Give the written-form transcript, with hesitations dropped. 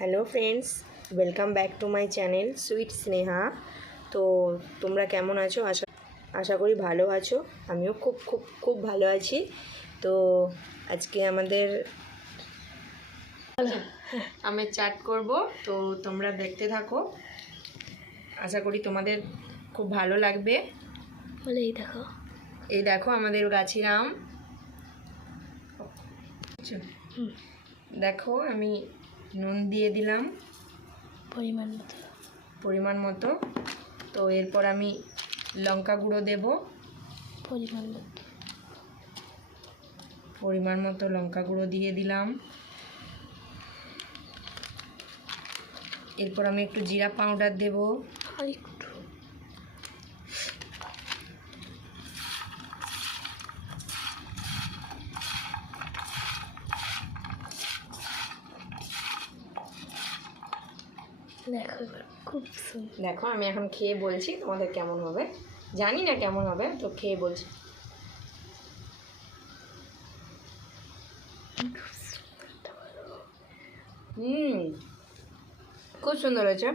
Hello friends, welcome back to my channel sweet Sneha. তো তোমরা কেমন আছো? আশা করি ভালো আছো। আমিও খুব খুব খুব ভালো আছি। তো আজকে আমাদের আমের চাট করব, তো তোমরা দেখতে থাকো। আশা করি তোমাদের খুব ভালো লাগবে। এই দেখো আমাদের গাছের আম। দেখো আমি নুন দিয়ে দিলাম পরিমাণ মতো। তো এরপর আমি লঙ্কা গুঁড়ো দেব পরিমাণ মতো লঙ্কা গুঁড়ো দিয়ে দিলাম। এরপর আমি একটু জিরা পাউডার দেব। দেখো আমি এখন খেয়ে বলছি তোমাদের কেমন হবে। জানি না কেমন হবে, তো খেয়ে বলছি। খুব সুন্দর হয়েছে।